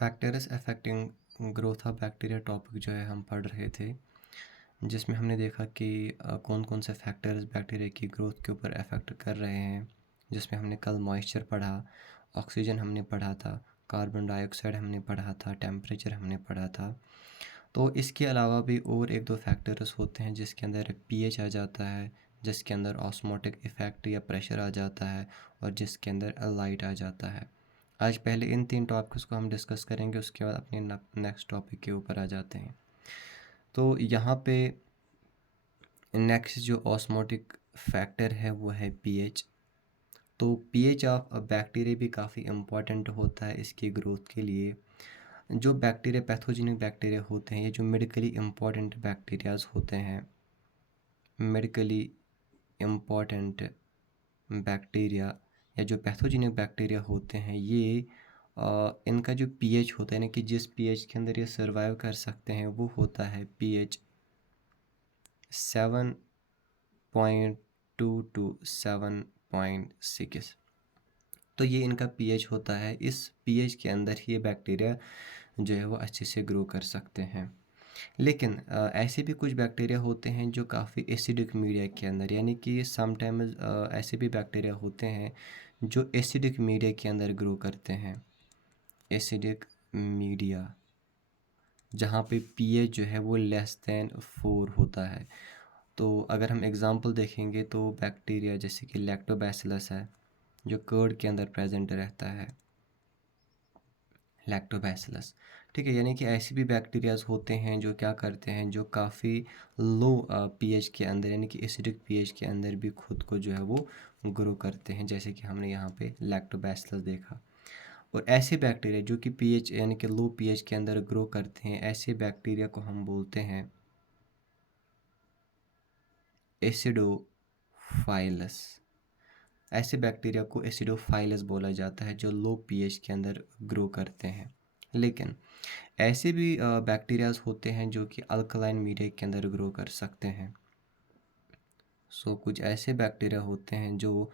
Factors affecting growth of bacteria topic जो है हम पढ़ रहे थे, जिसमें हमने देखा कि कौन कौन से फैक्टर्स बैक्टीरिया की ग्रोथ के ऊपर अफेक्ट कर रहे हैं। जिसमें हमने कल मॉइस्चर पढ़ा, ऑक्सीजन हमने पढ़ा था, कार्बन डाइऑक्साइड हमने पढ़ा था, टेम्परेचर हमने पढ़ा था। तो इसके अलावा भी और एक दो फैक्टर्स होते हैं जिसके अंदर पीएच आ जाता है, जिसके अंदर ऑस्मोटिक इफ़ेक्ट या प्रेशर आ जाता है, और जिसके अंदर लाइट आ जाता है। आज पहले इन 3 टॉपिक्स को हम डिस्कस करेंगे, उसके बाद अपने नेक्स्ट टॉपिक के ऊपर आ जाते हैं। तो यहाँ पे नेक्स्ट जो ऑस्मोटिक फैक्टर है वो है पीएच। तो पीएच ऑफ बैक्टीरिया भी काफ़ी इम्पॉर्टेंट होता है इसकी ग्रोथ के लिए। जो बैक्टीरिया पैथोजेनिक बैक्टीरिया होते हैं, ये जो मेडिकली इम्पॉर्टेंट बैक्टीरियाज होते हैं, मेडिकली इम्पॉर्टेंट बैक्टीरिया या जो पैथोजेनिक बैक्टीरिया होते हैं, ये इनका जो पीएच होता है, यानी कि जिस पीएच के अंदर ये सर्वाइव कर सकते हैं, वो होता है पीएच 7.2 टू 7.6। तो ये इनका पीएच होता है। इस पीएच के अंदर ही ये बैक्टीरिया जो है वो अच्छे से ग्रो कर सकते हैं। लेकिन ऐसे भी कुछ बैक्टीरिया होते हैं जो काफ़ी एसिडिक मीडिया के अंदर, यानी कि समटाइम्स ऐसे भी बैक्टीरिया होते हैं जो एसिडिक मीडिया के अंदर ग्रो करते हैं। एसिडिक मीडिया जहाँ पे पीएच जो है वो लेस दैन 4 होता है। तो अगर हम एग्ज़ाम्पल देखेंगे तो बैक्टीरिया जैसे कि लैक्टोबैसिलस है, जो कर्ड के अंदर प्रेजेंट रहता है, लैक्टोबैसिलस। ठीक है, यानी कि ऐसे भी बैक्टीरियाज होते हैं जो क्या करते हैं, जो काफ़ी लो पीएच के अंदर, यानी कि एसिडिक पीएच के अंदर भी खुद को जो है वो ग्रो करते हैं, जैसे कि हमने यहाँ पे लैक्टोबैसिलस देखा। और ऐसे बैक्टीरिया जो कि पीएच यानी कि लो पीएच के अंदर ग्रो करते हैं, ऐसे बैक्टीरिया को हम बोलते हैं एसिडोफाइलस। ऐसे बैक्टीरिया को एसिडोफाइलस बोला जाता है जो लो पीएच के अंदर ग्रो करते हैं। लेकिन ऐसे भी बैक्टीरियाज होते हैं जो कि अल्कलाइन मीडिया के अंदर ग्रो कर सकते हैं। कुछ ऐसे बैक्टीरिया होते हैं जो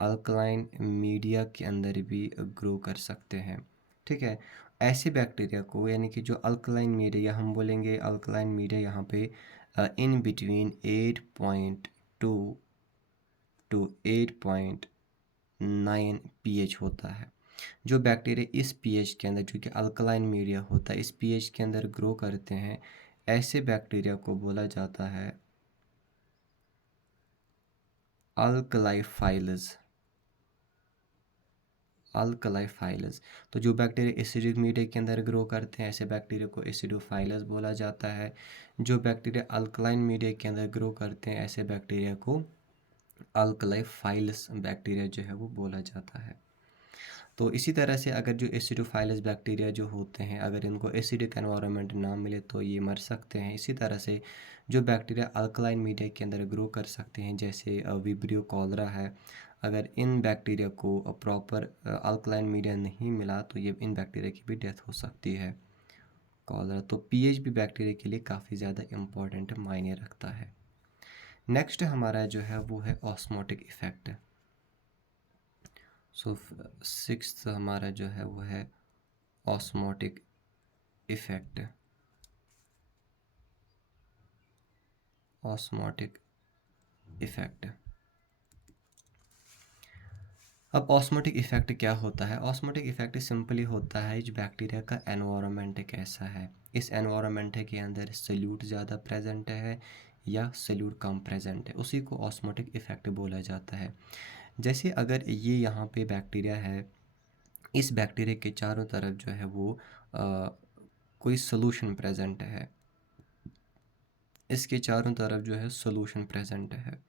अल्कलाइन मीडिया के अंदर भी ग्रो कर सकते हैं। ठीक है, ऐसे बैक्टीरिया को, यानी कि जो अल्कलाइन मीडिया, हम बोलेंगे अल्कलाइन मीडिया यहाँ पे इन बिटवीन 8.2 टू 8.9 पीएच होता है। जो बैक्टीरिया इस पीएच के अंदर, जो कि अल्कलाइन मीडिया होता है, इस पीएच के अंदर ग्रो करते हैं, ऐसे बैक्टीरिया को बोला जाता है अल्कलाइफाइलस। अल्कलाइफाइलस। तो जो बैक्टीरिया एसिडिक मीडिया के अंदर ग्रो करते हैं, ऐसे बैक्टीरिया को एसिडोफाइलस बोला जाता है। जो बैक्टीरिया अल्कलाइन मीडिया के अंदर ग्रो करते हैं, ऐसे बैक्टीरिया को अल्कलाइफाइलस बैक्टीरिया जो है वो बोला जाता है। तो इसी तरह से अगर जो एसिडोफाइलस बैक्टीरिया जो होते हैं, अगर इनको एसिडिक एनवायरनमेंट ना मिले तो ये मर सकते हैं। इसी तरह से जो बैक्टीरिया अल्कलाइन मीडिया के अंदर ग्रो कर सकते हैं, जैसे विब्रियो कॉलरा है, अगर इन बैक्टीरिया को प्रॉपर अल्कलाइन मीडिया नहीं मिला तो ये इन बैक्टीरिया की भी डेथ हो सकती है। कॉलरा। तो पीएच भी बैक्टीरिया के लिए काफ़ी ज़्यादा इम्पोर्टेंट मायने रखता है। नेक्स्ट हमारा जो है वो है ऑस्मोटिक इफ़ेक्ट। सिक्स्थ हमारा जो है वो है ऑस्मोटिक इफ़ेक्ट। Osmotic effect. अब ऑस्मोटिक इफ़ेक्ट क्या होता है? ऑस्मोटिक इफ़ेक्ट सिंपली होता है जो बैक्टीरिया का एनवायरनमेंट कैसा है, इस एनवायरनमेंट के अंदर सल्यूट ज़्यादा प्रेजेंट है या सल्यूट कम प्रेजेंट है, उसी को ऑस्मोटिक इफ़ेक्ट बोला जाता है। जैसे अगर ये यहाँ पे बैक्टीरिया है, इस बैक्टीरिया के चारों तरफ जो है वो कोई सोल्यूशन प्रेजेंट है, इसके चारों तरफ जो है सोल्यूशन प्रेजेंट है।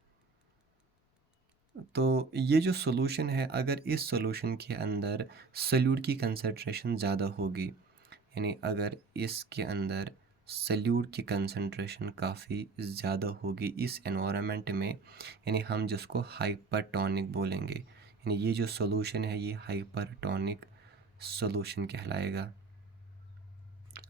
तो ये जो सोल्यूशन है, अगर इस सोल्यूशन के अंदर सल्यूट की कंसंट्रेशन ज़्यादा होगी, यानी अगर इसके अंदर सल्यूट की कंसंट्रेशन काफ़ी ज़्यादा होगी इस एनवायरनमेंट में, यानी हम जिसको हाइपरटोनिक बोलेंगे, यानी ये जो सोल्यूशन है ये हाइपरटोनिक सोल्यूशन कहलाएगा।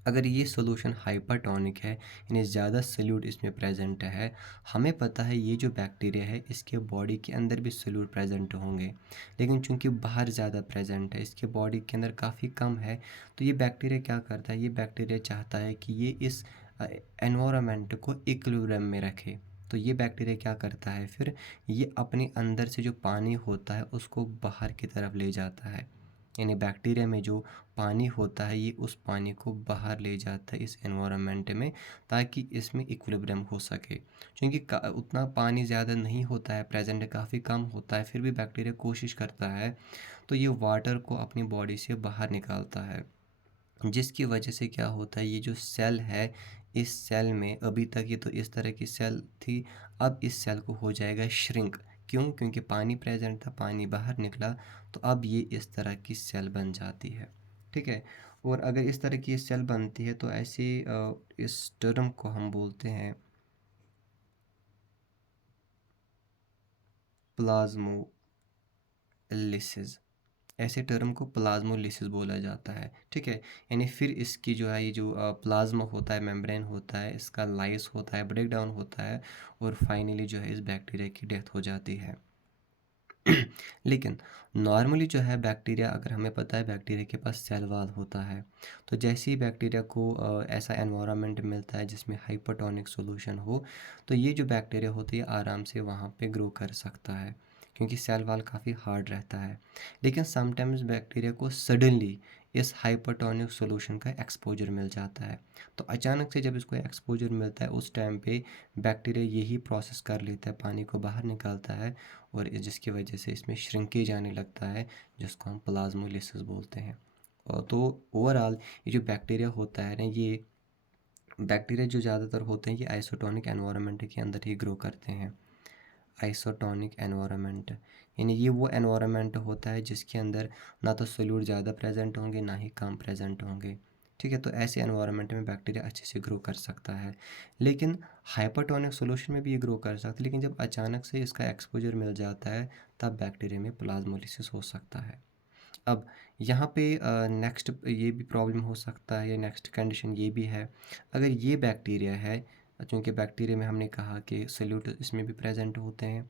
अगर ये सॉल्यूशन हाइपरटोनिक है, यानी ज़्यादा सॉल्यूट इसमें प्रेजेंट है, हमें पता है ये जो बैक्टीरिया है इसके बॉडी के अंदर भी सॉल्यूट प्रेजेंट होंगे, लेकिन चूंकि बाहर ज़्यादा प्रेजेंट है, इसके बॉडी के अंदर काफ़ी कम है, तो ये बैक्टीरिया क्या करता है, ये बैक्टीरिया चाहता है कि ये इस एनवायरनमेंट को इक्विलिब्रियम में रखे। तो ये बैक्टीरिया क्या करता है फिर, ये अपने अंदर से जो पानी होता है उसको बाहर की तरफ ले जाता है, यानी बैक्टीरिया में जो पानी होता है ये उस पानी को बाहर ले जाता है इस एनवायरनमेंट में, ताकि इसमें इक्विलिब्रियम हो सके। क्योंकि उतना पानी ज़्यादा नहीं होता है प्रेजेंट, काफ़ी कम होता है, फिर भी बैक्टीरिया कोशिश करता है, तो ये वाटर को अपनी बॉडी से बाहर निकालता है, जिसकी वजह से क्या होता है, ये जो सेल है, इस सेल में अभी तक ये तो इस तरह की सेल थी, अब इस सेल को हो जाएगा श्रिंक। क्यों? क्योंकि पानी प्रेजेंट था, पानी बाहर निकला, तो अब ये इस तरह की सेल बन जाती है। ठीक है। और अगर इस तरह की सेल बनती है तो ऐसे इस टर्म को हम बोलते हैं प्लाज्मोलिसिस। ऐसे टर्म को प्लाज्मोलिसिस बोला जाता है। ठीक है। यानी फिर इसकी जो है, ये जो प्लाज्मा होता है, मेम्ब्रेन होता है, इसका लाइस होता है, ब्रेक डाउन होता है, और फाइनली जो है इस बैक्टीरिया की डेथ हो जाती है। लेकिन नॉर्मली जो है बैक्टीरिया, अगर हमें पता है बैक्टीरिया के पास सेल वॉल होता है, तो जैसे ही बैक्टीरिया को ऐसा एनवायरनमेंट मिलता है जिसमें हाइपरटोनिक सॉल्यूशन हो, तो ये जो बैक्टीरिया होती है आराम से वहाँ पे ग्रो कर सकता है, क्योंकि सेल वॉल काफ़ी हार्ड रहता है। लेकिन समटाइम्स बैक्टीरिया को सडनली इस हाइपरटोनिक सॉल्यूशन का एक्सपोजर मिल जाता है, तो अचानक से जब इसको एक्सपोजर मिलता है उस टाइम पे बैक्टीरिया यही प्रोसेस कर लेता है, पानी को बाहर निकालता है, और जिसकी वजह से इसमें श्रिंकेज आने लगता है, जिसको हम प्लाज्मोलिसिस बोलते हैं। और तो ओवरऑल ये जो बैक्टीरिया होता है ना, ये बैक्टीरिया जो ज़्यादातर होते हैं ये आइसोटोनिक एनवायरनमेंट के अंदर ही ग्रो करते हैं। आइसोटोनिक एनवायरनमेंट, यानी ये वो एनवायरनमेंट होता है जिसके अंदर ना तो सोल्यूट ज़्यादा प्रेजेंट होंगे, ना ही कम प्रेजेंट होंगे। ठीक है। तो ऐसे एनवायरनमेंट में बैक्टीरिया अच्छे से ग्रो कर सकता है, लेकिन हाइपरटोनिक सॉल्यूशन में भी ये ग्रो कर सकता है, लेकिन जब अचानक से इसका एक्सपोजर मिल जाता है तब बैक्टीरिया में प्लाज्मोलिसिस हो सकता है। अब यहाँ पे नेक्स्ट ये भी प्रॉब्लम हो सकता है, या नेक्स्ट कंडीशन ये भी है, अगर ये बैक्टीरिया है, क्योंकि बैक्टीरिया में हमने कहा कि सोल्यूट इसमें भी प्रेजेंट होते हैं,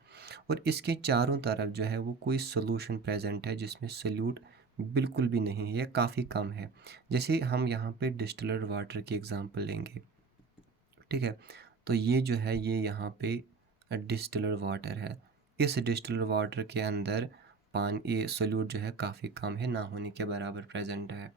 और इसके चारों तरफ जो है वो कोई सोल्यूशन प्रेजेंट है जिसमें सोल्यूट बिल्कुल भी नहीं है या काफ़ी कम है। जैसे हम यहाँ पे डिस्टिलर वाटर की एग्ज़ाम्पल लेंगे। ठीक है। तो ये जो है ये यहाँ पे डिस्टिलर वाटर है, इस डिस्टिलर वाटर के अंदर पानी, ये सोल्यूट जो है काफ़ी कम है, ना होने के बराबर प्रेजेंट है।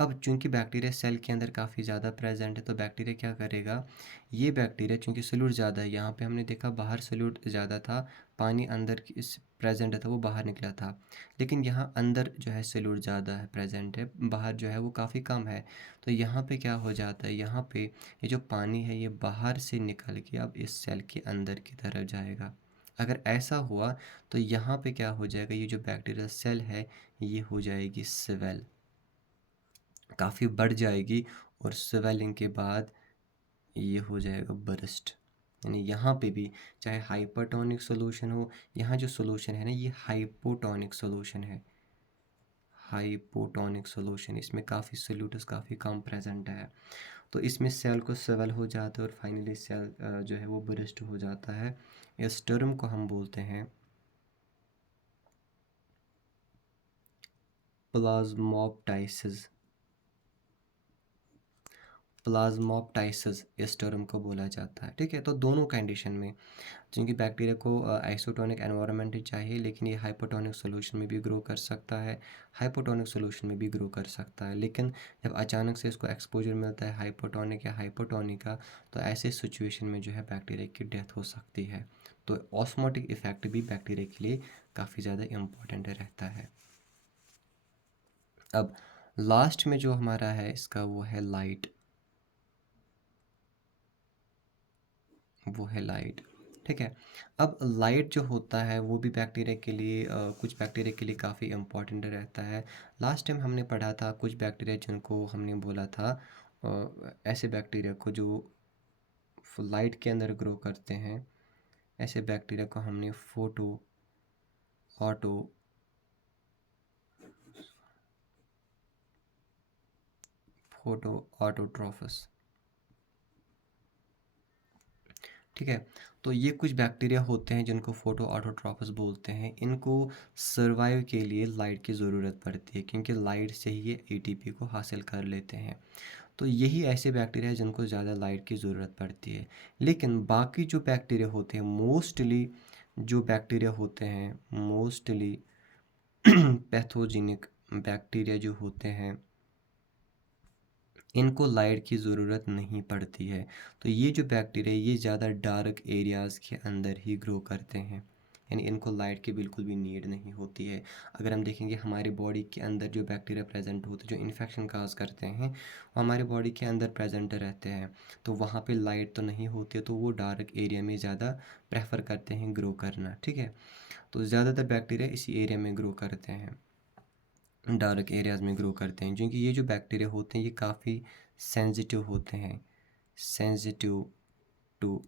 अब चूंकि बैक्टीरिया सेल के अंदर काफ़ी ज़्यादा प्रेजेंट है, तो बैक्टीरिया क्या करेगा, ये बैक्टीरिया चूंकि सोल्यूट ज़्यादा है, यहाँ पे हमने देखा बाहर सोल्यूट ज़्यादा था, पानी अंदर इस प्रेजेंट था वो बाहर निकला था, लेकिन यहाँ अंदर जो है सोल्यूट ज़्यादा है प्रेजेंट है, बाहर जो है वो काफ़ी कम है। तो यहाँ पे क्या हो जाता है, यहाँ पे ये जो पानी है ये बाहर से निकल के अब इस सेल के अंदर की तरफ जाएगा। अगर ऐसा हुआ तो यहाँ पे क्या हो जाएगा, ये जो बैक्टीरियल सेल है ये हो जाएगी स्वेल, काफ़ी बढ़ जाएगी, और स्वेलिंग के बाद ये हो जाएगा बर्स्ट। यानी यहाँ पे भी चाहे हाइपरटोनिक सॉल्यूशन हो, यहाँ जो सॉल्यूशन है ना ये हाइपोटोनिक सॉल्यूशन है, हाइपोटोनिक सॉल्यूशन, इसमें काफ़ी सोल्यूटस काफ़ी कम प्रेजेंट है, तो इसमें सेल को स्वेल हो जाता है, और फाइनली सेल जो है वो बर्स्ट हो जाता है। इस टर्म को हम बोलते हैं प्लाज्मोप्टाइसिस। प्लाज्मोप्टाइसिस इस टर्म को बोला जाता है। ठीक है। तो दोनों कंडीशन में, क्योंकि बैक्टीरिया को आइसोटोनिक एनवायरनमेंट ही चाहिए, लेकिन ये हाइपोटोनिक सॉल्यूशन में भी ग्रो कर सकता है, हाइपोटोनिक सॉल्यूशन में भी ग्रो कर सकता है, लेकिन जब अचानक से इसको एक्सपोजर मिलता है हाइपोटोनिक या हाइपोटोनिक का, तो ऐसे सिचुएशन में जो है बैक्टीरिया की डेथ हो सकती है। तो ऑस्मोटिक इफेक्ट भी बैक्टीरिया के लिए काफ़ी ज़्यादा इम्पोर्टेंट रहता है। अब लास्ट में जो हमारा है इसका वो है लाइट, वो है लाइट। ठीक है। अब लाइट जो होता है वो भी बैक्टीरिया के लिए कुछ बैक्टीरिया के लिए काफ़ी इम्पोर्टेंट रहता है। लास्ट टाइम हमने पढ़ा था कुछ बैक्टीरिया जिनको हमने बोला था ऐसे बैक्टीरिया को जो लाइट के अंदर ग्रो करते हैं, ऐसे बैक्टीरिया को हमने फोटो ऑटो फोटो ऑटोट्रोफस। ठीक है, तो ये कुछ बैक्टीरिया होते हैं जिनको फोटो ऑटोट्रोफस बोलते हैं। इनको सर्वाइव के लिए लाइट की ज़रूरत पड़ती है, क्योंकि लाइट से ही ये एटीपी को हासिल कर लेते हैं। तो यही ऐसे बैक्टीरिया हैं जिनको ज़्यादा लाइट की ज़रूरत पड़ती है। लेकिन बाकी जो बैक्टीरिया होते हैं, मोस्टली जो बैक्टीरिया होते हैं, मोस्टली पैथोजेनिक बैक्टीरिया जो होते हैं, इनको लाइट की ज़रूरत नहीं पड़ती है। तो ये जो बैक्टीरिया ये ज़्यादा डार्क एरियाज़ के अंदर ही ग्रो करते हैं, यानी इनको लाइट की बिल्कुल भी नीड नहीं होती है। अगर हम देखेंगे हमारी बॉडी के अंदर जो बैक्टीरिया प्रेजेंट होते हैं, जो इन्फेक्शन काज करते हैं, वो हमारे बॉडी के अंदर प्रेजेंट रहते हैं। तो वहाँ पे लाइट तो नहीं होती है, तो वो डार्क एरिया में ज़्यादा प्रेफर करते हैं ग्रो करना। ठीक है, तो ज़्यादातर बैक्टीरिया इसी एरिया में ग्रो करते हैं, डार्क एरियाज़ में ग्रो करते हैं, क्योंकि ये जो बैक्टीरिया होते हैं ये काफ़ी सेंसिटिव होते हैं, sensitive to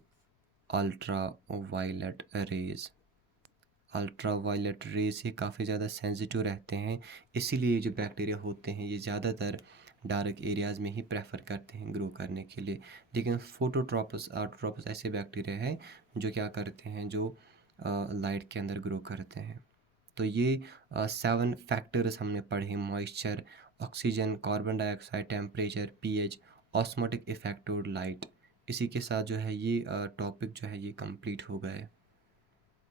ultra violet rays. Ultra violet rays से काफ़ी ज़्यादा सेंसिटिव रहते हैं, इसीलिए ये जो बैक्टीरिया होते हैं ये ज़्यादातर डार्क एरियाज़ में ही प्रेफर करते हैं ग्रो करने के लिए। लेकिन फोटोट्रॉपस ऑटोट्रॉपस ऐसे बैक्टीरिया हैं जो क्या करते हैं, जो लाइट के अंदर ग्रो करते हैं। तो ये 7 फैक्टर्स हमने पढ़े, moisture, oxygen, carbon dioxide, temperature, pH, osmotic effect और लाइट। इसी के साथ जो है ये टॉपिक जो है ये कंप्लीट हो गया है।